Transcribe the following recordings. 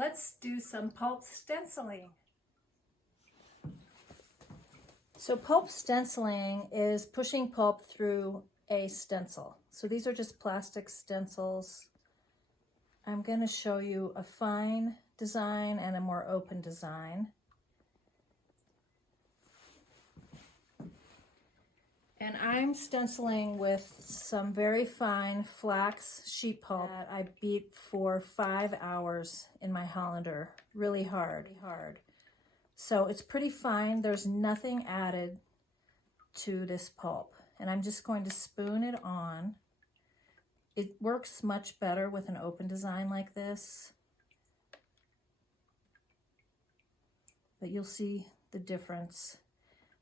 Let's do some pulp stenciling. So pulp stenciling is pushing pulp through a stencil. So these are just plastic stencils. I'm going to show you a fine design and a more open design. And I'm stenciling with some very fine flax sheet pulp that I beat for 5 hours in my Hollander, really hard. So it's pretty fine. There's nothing added to this pulp. And I'm just going to spoon it on. It works much better with an open design like this. But you'll see the difference.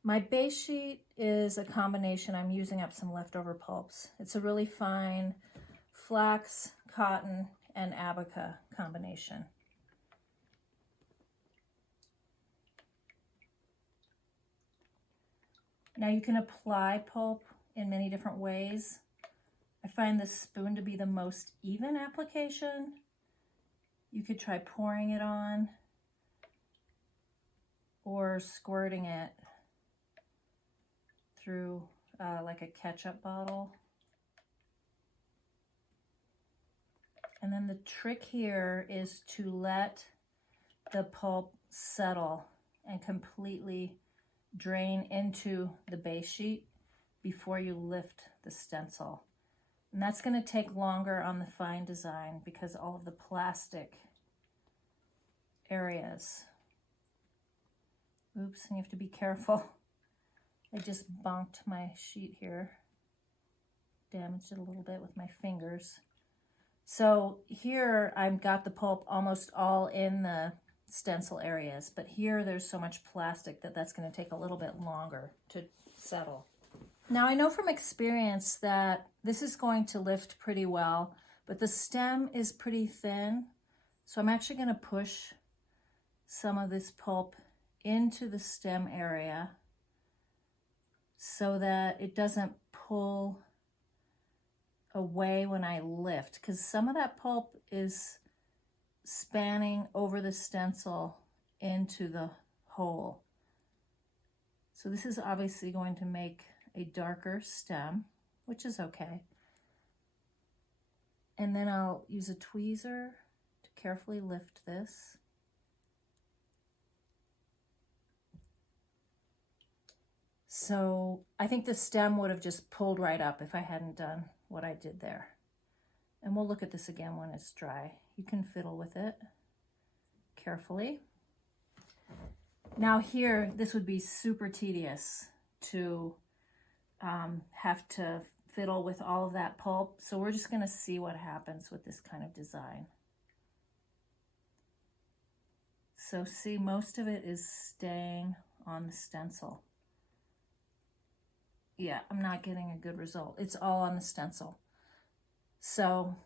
My base sheet is a combination. I'm using up some leftover pulps. It's a really fine flax, cotton, and abaca combination. Now you can apply pulp in many different ways. I find this spoon to be the most even application. You could try pouring it on or squirting it through like a ketchup bottle. And then the trick here is to let the pulp settle and completely drain into the base sheet before you lift the stencil. And that's going to take longer on the fine design because all of the plastic areas. Oops, and you have to be careful. I just bonked my sheet here, damaged it a little bit with my fingers. So here I've got the pulp almost all in the stencil areas, but here there's so much plastic that that's going to take a little bit longer to settle. Now I know from experience that this is going to lift pretty well, but the stem is pretty thin, so I'm actually going to push some of this pulp into the stem area so that it doesn't pull away when I lift, because some of that pulp is spanning over the stencil into the hole. So this is obviously going to make a darker stem, which is okay. And then I'll use a tweezer to carefully lift this. So I think the stem would have just pulled right up if I hadn't done what I did there. And we'll look at this again when it's dry. You can fiddle with it carefully. Now here, this would be super tedious to have to fiddle with all of that pulp. So we're just going to see what happens with this kind of design. So see, most of it is staying on the stencil. Yeah, I'm not getting a good result. It's all on the stencil. So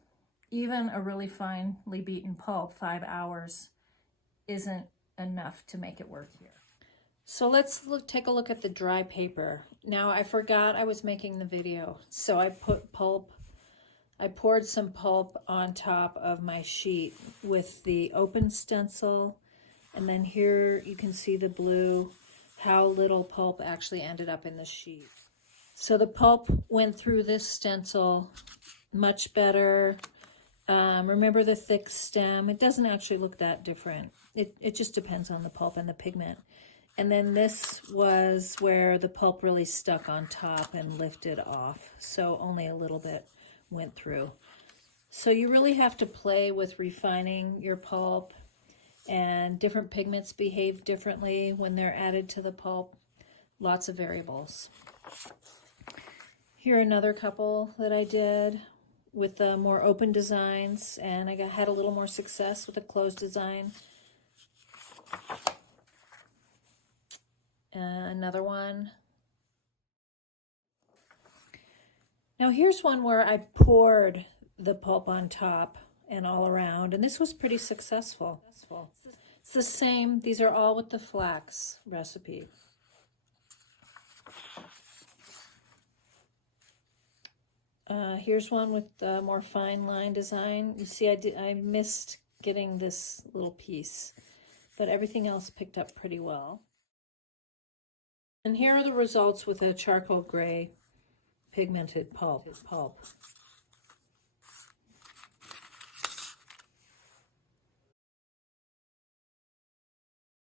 even a really finely beaten pulp, 5 hours, isn't enough to make it work here. So let's take a look at the dry paper. Now I forgot I was making the video. So I poured some pulp on top of my sheet with the open stencil. And then here you can see the blue, how little pulp actually ended up in the sheet. So the pulp went through this stencil much better. Remember the thick stem? It doesn't actually look that different. It just depends on the pulp and the pigment. And then this was where the pulp really stuck on top and lifted off. So only a little bit went through. So you really have to play with refining your pulp, and different pigments behave differently when they're added to the pulp. Lots of variables. Here are another couple that I did with the more open designs, and I had a little more success with a closed design. Another one. Now here's one where I poured the pulp on top and all around, and this was pretty successful. It's the same. These are all with the flax recipe. Here's one with the more fine line design. You see, I missed getting this little piece, but everything else picked up pretty well. And here are the results with a charcoal gray pigmented pulp.